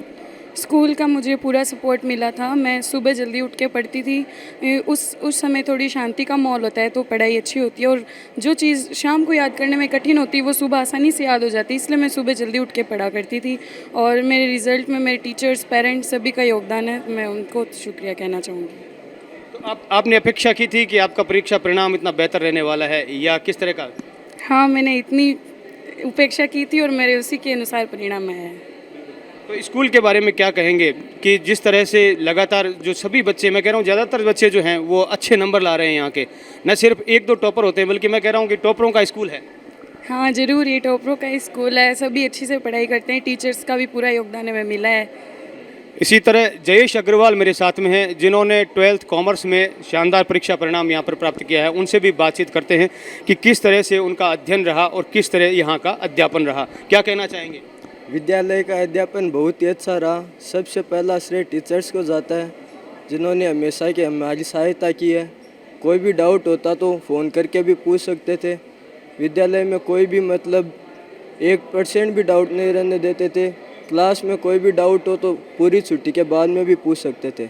स्कूल का मुझे पूरा सपोर्ट मिला था। मैं सुबह जल्दी उठ के पढ़ती थी। उस समय थोड़ी शांति का माहौल होता है तो पढ़ाई अच्छी होती है, और जो चीज़ शाम को याद करने में कठिन होती है वो सुबह आसानी से याद हो जाती है। इसलिए मैं सुबह जल्दी उठ के पढ़ा करती थी, और मेरे रिज़ल्ट में मेरे टीचर्स, पेरेंट्स सभी का योगदान है। मैं उनको शुक्रिया कहना चाहूँगी। तो आपने अपेक्षा की थी कि आपका परीक्षा परिणाम इतना बेहतर रहने वाला है, या किस तरह का? हाँ, मैंने इतनी उपेक्षा की थी और मेरे उसी के अनुसार परिणाम आया है। तो स्कूल के बारे में क्या कहेंगे कि जिस तरह से लगातार जो सभी बच्चे, मैं कह रहा हूँ ज़्यादातर बच्चे जो हैं वो अच्छे नंबर ला रहे हैं यहाँ के, न सिर्फ एक दो टॉपर होते हैं बल्कि मैं कह रहा हूँ कि टॉपरों का स्कूल है। हाँ ज़रूर, ये टॉपरों का स्कूल है। सभी अच्छी से पढ़ाई करते हैं, टीचर्स का भी पूरा योगदान हमें मिला है। इसी तरह जयेश अग्रवाल मेरे साथ में हैं जिन्होंने 12th कॉमर्स में शानदार परीक्षा परिणाम यहाँ पर प्राप्त किया है। उनसे भी बातचीत करते हैं कि किस तरह से उनका अध्ययन रहा और किस तरह यहाँ का अध्यापन रहा। क्या कहना चाहेंगे? विद्यालय का अध्यापन बहुत ही अच्छा रहा। सबसे पहला श्रेय टीचर्स को जाता है। जिन्होंने हमेशा की हमारी सहायता की है। कोई भी डाउट होता तो फ़ोन करके भी पूछ सकते थे। विद्यालय में कोई भी मतलब 1% भी डाउट नहीं रहने देते थे। क्लास में कोई भी डाउट हो तो पूरी छुट्टी के बाद में भी पूछ सकते थे।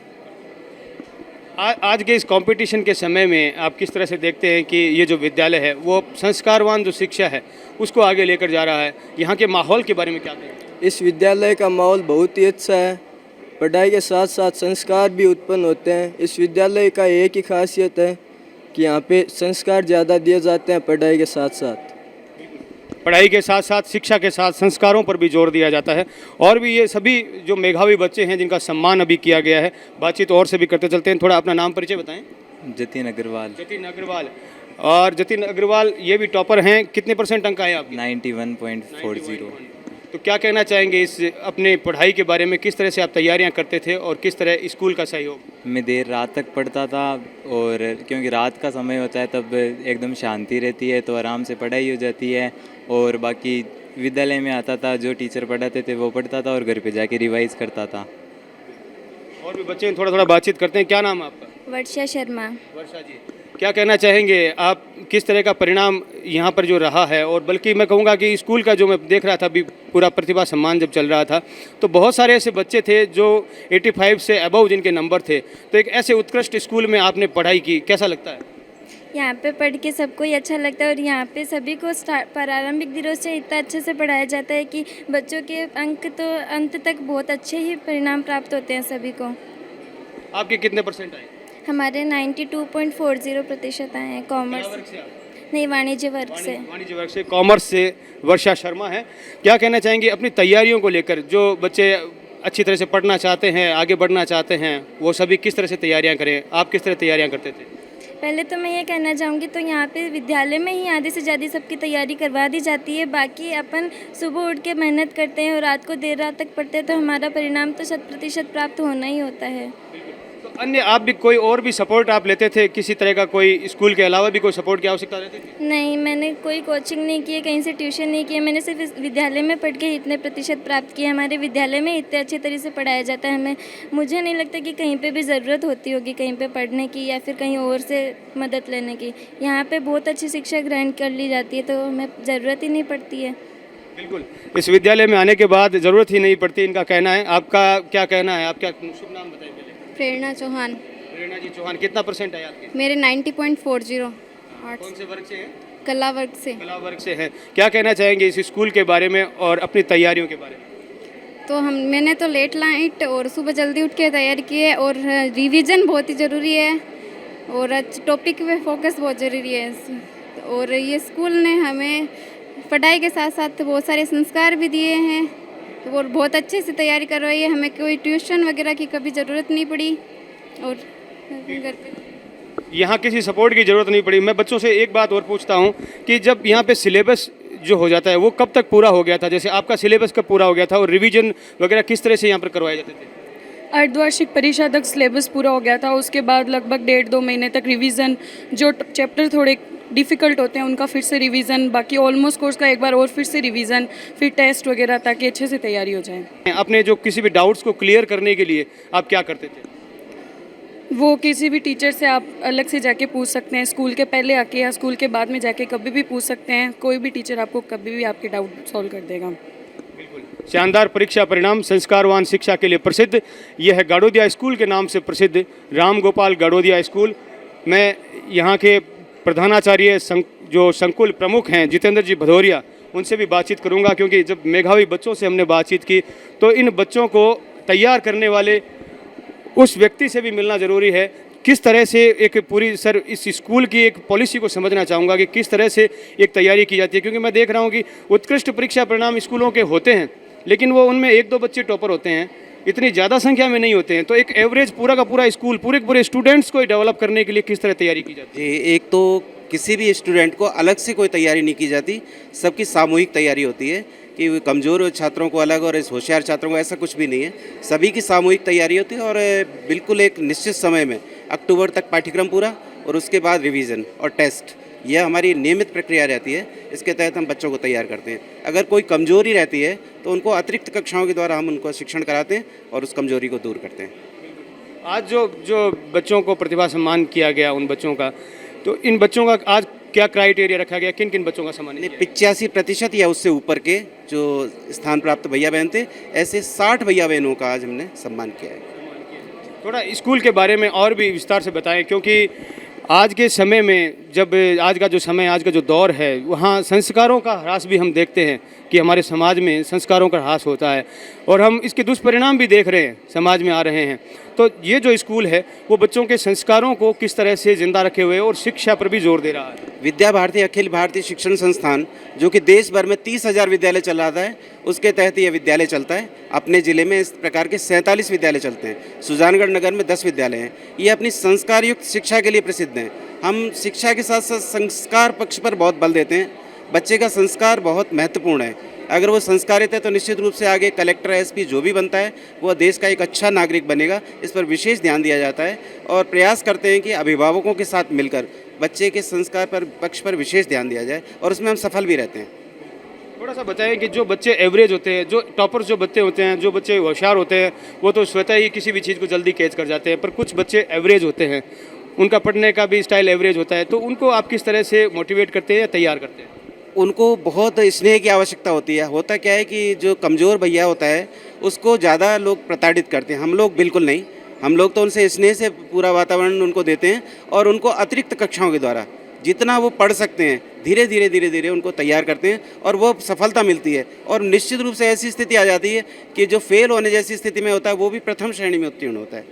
आज के इस कंपटीशन के समय में आप किस तरह से देखते हैं कि ये जो विद्यालय है वो संस्कारवान जो शिक्षा है उसको आगे लेकर जा रहा है? यहाँ के माहौल के बारे में क्या कहें? इस विद्यालय का माहौल बहुत ही अच्छा है। पढ़ाई के साथ साथ संस्कार भी उत्पन्न होते हैं। इस विद्यालय का एक ही खासियत है कि यहाँ पे संस्कार ज़्यादा दिए जाते हैं पढ़ाई के साथ साथ। पढ़ाई के साथ साथ शिक्षा के साथ संस्कारों पर भी जोर दिया जाता है। और भी ये सभी जो मेधावी बच्चे हैं जिनका सम्मान अभी किया गया है, बातचीत और से भी करते चलते हैं। थोड़ा अपना नाम परिचय बताएं। जतिन अग्रवाल। जतिन अग्रवाल। और जतिन अग्रवाल ये भी टॉपर हैं। कितने % अंक आए आपके? 91.40। तो क्या कहना चाहेंगे इस अपने पढ़ाई के बारे में? किस तरह से आप तैयारियां करते थे और किस तरह स्कूल का सहयोग? मैं देर रात तक पढ़ता था और क्योंकि रात का समय होता है तब एकदम शांति रहती है तो आराम से पढ़ाई हो जाती है। और बाकी विद्यालय में आता था, जो टीचर पढ़ाते थे वो पढ़ता था और घर पे जाके रिवाइज करता था। और भी बच्चे थोड़ा थोड़ा बातचीत करते हैं। क्या नाम है आपका? वर्षा शर्मा। वर्षा जी, क्या कहना चाहेंगे आप? किस तरह का परिणाम यहाँ पर जो रहा है? और बल्कि मैं कहूँगा कि स्कूल का जो मैं देख रहा था अभी पूरा प्रतिभा सम्मान जब चल रहा था तो बहुत सारे ऐसे बच्चे थे जो 85 से अबव जिनके नंबर थे। तो एक ऐसे उत्कृष्ट स्कूल में आपने पढ़ाई की, कैसा लगता है? यहाँ पे पढ़ के सबको ही अच्छा लगता है और यहाँ पे सभी को प्रारंभिक दिनों से इतना अच्छे से पढ़ाया जाता है कि बच्चों के अंक तो अंत तक बहुत अच्छे ही परिणाम प्राप्त होते हैं सभी को। आपके कितने % आए? हमारे 92.40% आए हैं कॉमर्स नहीं वाणिज्य वर्ग से। वाणिज्य वर्ग से, कॉमर्स से वर्षा शर्मा है। क्या कहना चाहेंगे अपनी तैयारियों को लेकर? जो बच्चे अच्छी तरह से पढ़ना चाहते हैं, आगे बढ़ना चाहते हैं, वो सभी किस तरह से तैयारियां करें? आप किस तरह तैयारियां करते थे? पहले तो मैं ये कहना चाहूँगी तो यहाँ पे विद्यालय में ही आधे से ज़्यादा सबकी तैयारी करवा दी जाती है। बाकी अपन सुबह उठ के मेहनत करते हैं और रात को देर रात तक पढ़ते हैं तो हमारा परिणाम तो 100% प्राप्त होना ही होता है। तो अन्य आप भी कोई और भी सपोर्ट आप लेते थे? किसी तरह का कोई स्कूल के अलावा भी कोई सपोर्ट की आवश्यकता रहती थी? नहीं, मैंने कोई कोचिंग नहीं की है, कहीं से ट्यूशन नहीं किया। मैंने सिर्फ इस विद्यालय में पढ़ के इतने प्रतिशत प्राप्त किए। हमारे विद्यालय में इतने अच्छे तरह से पढ़ाया जाता है। हमें मुझे नहीं लगता कि कहीं पे भी ज़रूरत होती होगी कहीं पे पढ़ने की या फिर कहीं और से मदद लेने की। यहाँ पे बहुत अच्छी शिक्षा ग्रहण कर ली जाती है तो हमें ज़रूरत ही नहीं पड़ती है। बिल्कुल, इस विद्यालय में आने के बाद ज़रूरत ही नहीं पड़ती, इनका कहना है। आपका क्या कहना है? आप क्या शुभ नाम बताइए पहले? प्रेरणा चौहान। प्रेरणा जी चौहान, कितना % है आपके? मेरे 90.40। कौन से वर्ग से हैं? कला वर्ग से। कला वर्ग से हैं। क्या कहना चाहेंगे इस स्कूल के बारे में और अपनी तैयारियों के बारे में? तो मैंने तो लेट नाइट और सुबह जल्दी उठ के तैयारी की है और रिवीजन बहुत ही ज़रूरी है और टॉपिक पे फोकस बहुत ज़रूरी है। और ये स्कूल ने हमें पढ़ाई के साथ साथ बहुत सारे संस्कार भी दिए हैं और बहुत अच्छे से तैयारी करवाई है। हमें कोई ट्यूशन वगैरह की कभी ज़रूरत नहीं पड़ी और घर पे यहाँ किसी सपोर्ट की ज़रूरत नहीं पड़ी। मैं बच्चों से एक बात और पूछता हूँ कि जब यहाँ पे सिलेबस जो हो जाता है वो कब तक पूरा हो गया था? जैसे आपका सिलेबस कब पूरा हो गया था और रिवीजन वगैरह किस तरह से यहाँ पर करवाए जाते थे? अर्धवार्षिक परीक्षा तक सिलेबस पूरा हो गया था। उसके बाद लगभग 1.5-2 महीने तक रिवीजन, जो चैप्टर थोड़े डिफ़िकल्ट होते हैं उनका फिर से रिवीजन, बाकी ऑलमोस्ट कोर्स का एक बार और फिर से रिवीजन, फिर टेस्ट वगैरह ताकि अच्छे से तैयारी हो जाए। अपने जो किसी भी डाउट्स को क्लियर करने के लिए आप क्या करते थे? वो किसी भी टीचर से आप अलग से जाके पूछ सकते हैं, स्कूल के पहले आके या स्कूल के बाद में जाके कभी भी पूछ सकते हैं। कोई भी टीचर आपको कभी भी आपके डाउट सॉल्व कर देगा। शानदार परीक्षा परिणाम, संस्कारवान शिक्षा के लिए प्रसिद्ध, यह है गाड़ोदिया स्कूल के नाम से प्रसिद्ध राम गोपाल गाड़ोदिया स्कूल। मैं यहाँ के प्रधानाचार्य जो संकुल प्रमुख हैं जितेंद्र जी भदौरिया, उनसे भी बातचीत करूँगा क्योंकि जब मेधावी बच्चों से हमने बातचीत की तो इन बच्चों को तैयार करने वाले उस व्यक्ति से भी मिलना ज़रूरी है। किस तरह से एक पूरी इस स्कूल की एक पॉलिसी को समझना चाहूँगा कि किस तरह से एक तैयारी की जाती है, क्योंकि मैं देख रहा हूँ कि उत्कृष्ट परीक्षा परिणाम स्कूलों के होते हैं लेकिन वो उनमें 1-2 बच्चे टॉपर होते हैं, इतनी ज़्यादा संख्या में नहीं होते हैं। तो एक एवरेज पूरा का पूरा स्कूल पूरे स्टूडेंट्स को डेवलप करने के लिए किस तरह तैयारी की जाती है? एक तो किसी भी स्टूडेंट को अलग से कोई तैयारी नहीं की जाती, सबकी सामूहिक तैयारी होती है कि कमज़ोर छात्रों को अलग और इस होशियार छात्रों को ऐसा कुछ भी नहीं है। सभी की सामूहिक तैयारी होती है और बिल्कुल एक निश्चित समय में अक्टूबर तक पाठ्यक्रम पूरा और उसके बाद रिवीजन और टेस्ट, यह हमारी नियमित प्रक्रिया रहती है। इसके तहत हम बच्चों को तैयार करते हैं। अगर कोई कमजोरी रहती है तो उनको अतिरिक्त कक्षाओं के द्वारा हम उनको शिक्षण कराते हैं और उस कमजोरी को दूर करते हैं। आज जो जो बच्चों को प्रतिभा सम्मान किया गया उन बच्चों का, तो इन बच्चों का आज क्या क्राइटेरिया रखा गया, किन किन बच्चों का सम्मान किया? 85% या उससे ऊपर के जो स्थान प्राप्त भैया बहन थे, ऐसे 60 भैया बहनों का आज हमने सम्मान किया है। थोड़ा स्कूल के बारे में और भी विस्तार से बताएं, क्योंकि आज के समय में जब आज का जो समय, आज का जो दौर है, वहाँ संस्कारों का ह्रास भी हम देखते हैं कि हमारे समाज में संस्कारों का ह्रास होता है और हम इसके दुष्परिणाम भी देख रहे हैं, समाज में आ रहे हैं। तो ये जो स्कूल है वो बच्चों के संस्कारों को किस तरह से जिंदा रखे हुए और शिक्षा पर भी जोर दे रहा है। विद्या भारती अखिल भारतीय शिक्षण संस्थान, जो कि देश भर में 30,000 विद्यालय चलाता है, उसके तहत यह विद्यालय चलता है। अपने ज़िले में इस प्रकार के 47 विद्यालय चलते हैं। सुजानगढ़ नगर में 10 विद्यालय हैं। ये अपनी संस्कार युक्त शिक्षा के लिए प्रसिद्ध हैं। हम शिक्षा के साथ साथ संस्कार पक्ष पर बहुत बल देते हैं। बच्चे का संस्कार बहुत महत्वपूर्ण है। अगर वो संस्कारित है तो निश्चित रूप से आगे कलेक्टर, एसपी जो भी बनता है वो देश का एक अच्छा नागरिक बनेगा। इस पर विशेष ध्यान दिया जाता है और प्रयास करते हैं कि अभिभावकों के साथ मिलकर बच्चे के संस्कार पर पक्ष पर विशेष ध्यान दिया जाए और उसमें हम सफल भी रहते हैं। थोड़ा सा बताएं कि जो बच्चे एवरेज होते हैं, जो टॉपर्स जो बच्चे होते हैं, जो बच्चे होशियार होते हैं, वो तो स्वतः ही किसी भी चीज़ को जल्दी कैच कर जाते हैं, पर कुछ बच्चे एवरेज होते हैं, उनका पढ़ने का भी स्टाइल एवरेज होता है, तो उनको आप किस तरह से मोटिवेट करते हैं या तैयार करते हैं? उनको बहुत स्नेह की आवश्यकता होती है। होता क्या है कि जो कमज़ोर भैया होता है उसको ज़्यादा लोग प्रताड़ित करते हैं। हम लोग बिल्कुल नहीं, हम लोग तो उनसे स्नेह से पूरा वातावरण उनको देते हैं और उनको अतिरिक्त कक्षाओं के द्वारा जितना वो पढ़ सकते हैं धीरे धीरे उनको तैयार करते हैं और वो सफलता मिलती है। और निश्चित रूप से ऐसी स्थिति आ जाती है कि जो फेल होने जैसी स्थिति में होता है वो भी प्रथम श्रेणी में उत्तीर्ण होता है।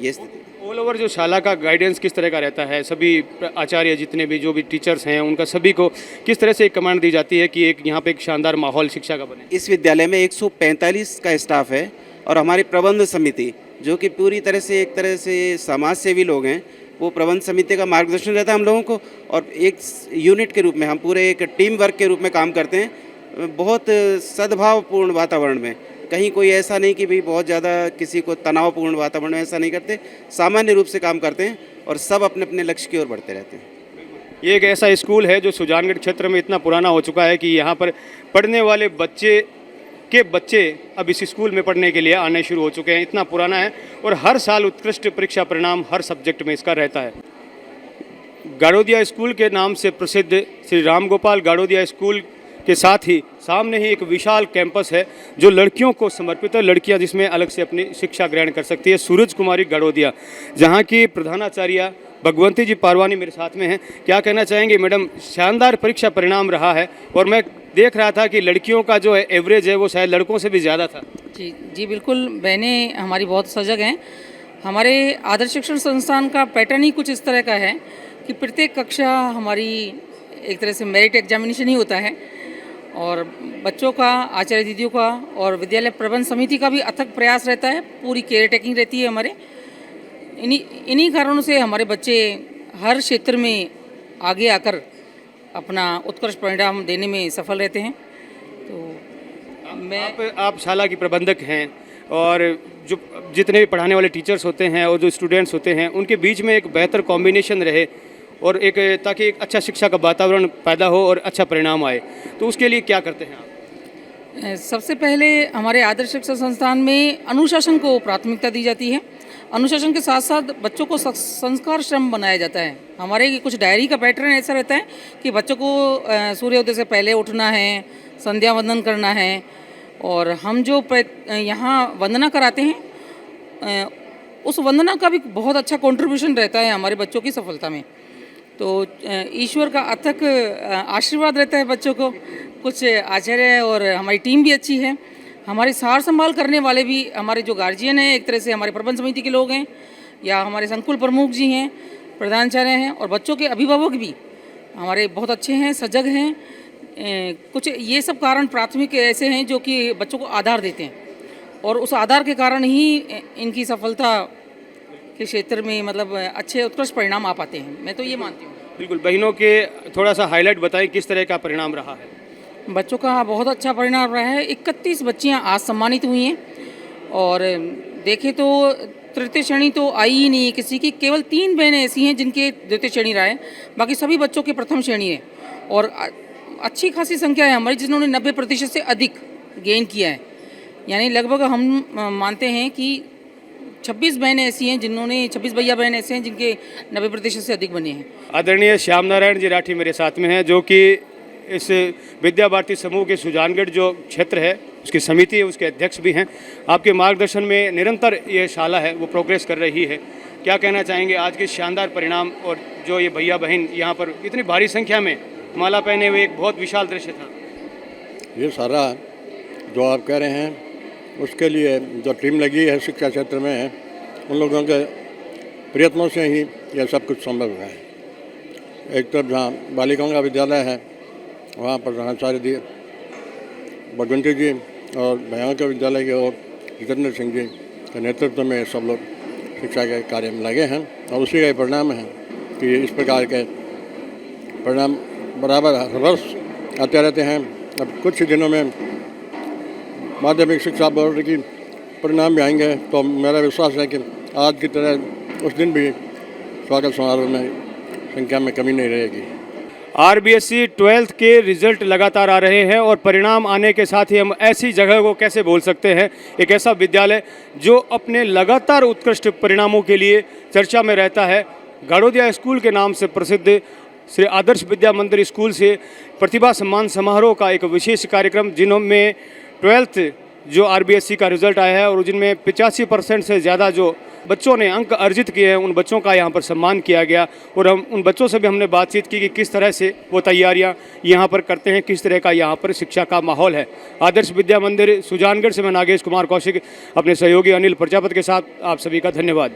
ये स्थिति ऑल ओवर जो शाला का गाइडेंस किस तरह का रहता है, सभी आचार्य जितने भी जो भी टीचर्स हैं उनका सभी को किस तरह से एक कमांड दी जाती है कि एक यहाँ पे एक शानदार माहौल शिक्षा का बने? इस विद्यालय में 145 का स्टाफ है और हमारी प्रबंध समिति जो कि पूरी तरह से एक तरह से समाज सेवी लोग हैं, वो प्रबंध समिति का मार्गदर्शन रहता है हम लोगों को और एक यूनिट के रूप में हम पूरे एक टीम वर्क के रूप में काम करते हैं। बहुत सद्भावपूर्ण वातावरण में, कहीं कोई ऐसा नहीं कि भाई बहुत ज़्यादा किसी को तनावपूर्ण वातावरण में, ऐसा नहीं करते। सामान्य रूप से काम करते हैं और सब अपने अपने लक्ष्य की ओर बढ़ते रहते हैं। ये एक ऐसा स्कूल है जो सुजानगढ़ क्षेत्र में इतना पुराना हो चुका है कि यहाँ पर पढ़ने वाले बच्चे अब इस स्कूल में पढ़ने के लिए आने शुरू हो चुके हैं। इतना पुराना है और हर साल उत्कृष्ट परीक्षा परिणाम हर सब्जेक्ट में इसका रहता है। गाड़ोदिया स्कूल के नाम से प्रसिद्ध श्री राम गोपाल गाड़ोदिया स्कूल के साथ ही सामने ही एक विशाल कैंपस है जो लड़कियों को समर्पित है, लड़कियां जिसमें अलग से अपनी शिक्षा ग्रहण कर सकती है। सूरज कुमारी गाड़ोदिया, जहां की प्रधानाचार्य भगवंती जी पारवानी मेरे साथ में हैं। क्या कहना चाहेंगे मैडम? शानदार परीक्षा परिणाम रहा है और मैं देख रहा था कि लड़कियों का जो है एवरेज है वो शायद लड़कों से भी ज़्यादा था। जी जी बिल्कुल, बहनें हमारी बहुत सजग हैं। हमारे आदर्श शिक्षण संस्थान का पैटर्न ही कुछ इस तरह का है कि प्रत्येक कक्षा हमारी एक तरह से मेरिट एग्जामिनेशन ही होता है और बच्चों का, आचार्य दीदियों का और विद्यालय प्रबंध समिति का भी अथक प्रयास रहता है। पूरी केयर टेकिंग रहती है हमारे। इन्हीं कारणों से हमारे बच्चे हर क्षेत्र में आगे आकर अपना उत्कृष्ट परिणाम देने में सफल रहते हैं। तो आप शाला की प्रबंधक हैं और जो जितने भी पढ़ाने वाले टीचर्स होते हैं और जो स्टूडेंट्स होते हैं उनके बीच में एक बेहतर कॉम्बिनेशन रहे और एक ताकि एक अच्छा शिक्षा का वातावरण पैदा हो और अच्छा परिणाम आए, तो उसके लिए क्या करते हैं आप? सबसे पहले हमारे आदर्श शिक्षण संस्थान में अनुशासन को प्राथमिकता दी जाती है। अनुशासन के साथ साथ बच्चों को संस्कार श्रम बनाया जाता है। हमारे कुछ डायरी का पैटर्न ऐसा रहता है कि बच्चों को सूर्योदय से पहले उठना है, संध्या वंदन करना है और हम जो यहाँ वंदना कराते हैं उस वंदना का भी बहुत अच्छा कंट्रीब्यूशन रहता है हमारे बच्चों की सफलता में। तो ईश्वर का अथक आशीर्वाद रहता है बच्चों को। कुछ आचार्य और हमारी टीम भी अच्छी है। हमारी सार संभाल करने वाले भी हमारे जो गार्जियन हैं, एक तरह से हमारे प्रबंध समिति के लोग हैं या हमारे संकुल प्रमुख जी हैं, प्रधानाचार्य हैं और बच्चों के अभिभावक भी हमारे बहुत अच्छे हैं, सजग हैं। कुछ ये सब कारण प्राथमिक ऐसे हैं जो कि बच्चों को आधार देते हैं और उस आधार के कारण ही इनकी सफलता के क्षेत्र में मतलब अच्छे उत्कृष्ट परिणाम आ पाते हैं। मैं तो ये मानती हूँ। बिल्कुल, बहनों के थोड़ा सा हाईलाइट बताएं किस तरह का परिणाम रहा है? बच्चों का बहुत अच्छा परिणाम रहा है। 31 बच्चियाँ आज सम्मानित हुई हैं और देखें तो तृतीय श्रेणी तो आई ही नहीं है किसी की। केवल 3 बहनें ऐसी हैं जिनके द्वितीय श्रेणी रहा है, बाकी सभी बच्चों के प्रथम श्रेणी है और अच्छी खासी संख्या है हमारी जिन्होंने 90% से अधिक गेन किया है। यानी लगभग हम मानते हैं कि 26 बहनें ऐसी हैं जिन्होंने 26 भैया बहन ऐसे हैं जिनके 90% से अधिक बने हैं। आदरणीय श्याम नारायण जी राठी मेरे साथ में हैं, जो कि इस विद्या भारती समूह के सुजानगढ़ जो क्षेत्र है उसकी समिति है, उसके अध्यक्ष भी हैं। आपके मार्गदर्शन में निरंतर ये शाला है वो प्रोग्रेस कर रही है। क्या कहना चाहेंगे आज के शानदार परिणाम, और जो ये भैया बहन यहाँ पर इतनी भारी संख्या में माला पहने हुए, एक बहुत विशाल दृश्य था। ये सारा जो आप कह रहे हैं उसके लिए जो टीम लगी है शिक्षा क्षेत्र में है, उन लोगों के प्रयत्नों से ही यह सब कुछ संभव है। एक तरफ जहाँ बालिकाओं का विद्यालय है वहाँ पर आचार्य जी बगवंती जी और भैयाओं के विद्यालय के और जितेंद्र सिंह जी के नेतृत्व में सब लोग शिक्षा के कार्य में लगे हैं, और उसी का परिणाम है कि इस प्रकार के परिणाम बराबर हर वर्ष आते रहते हैं। अब कुछ ही दिनों में माध्यमिक शिक्षा बोर्ड की परिणाम भी आएंगे, तो मेरा विश्वास है कि आज की तरह उस दिन भी स्वागत समारोह में संख्या में कमी नहीं रहेगी। आरबीएससी 12th के रिजल्ट लगातार आ रहे हैं, और परिणाम आने के साथ ही हम ऐसी जगह को कैसे बोल सकते हैं, एक ऐसा विद्यालय जो अपने लगातार उत्कृष्ट परिणामों के लिए चर्चा में रहता है। गाड़ोदिया स्कूल के नाम से प्रसिद्ध श्री आदर्श विद्या मंदिर स्कूल से प्रतिभा सम्मान समारोह का एक विशेष कार्यक्रम, जिनमें 12th जो आरबीएससी का रिजल्ट आया है और जिनमें 85% से ज़्यादा जो बच्चों ने अंक अर्जित किए हैं, उन बच्चों का यहाँ पर सम्मान किया गया। और हम उन बच्चों से भी हमने बातचीत की कि किस तरह से वो तैयारियाँ यहाँ पर करते हैं, किस तरह का यहाँ पर शिक्षा का माहौल है। आदर्श विद्या मंदिर सुजानगढ़ से मैं नागेश कुमार कौशिक अपने सहयोगी अनिल प्रजापति के साथ आप सभी का धन्यवाद।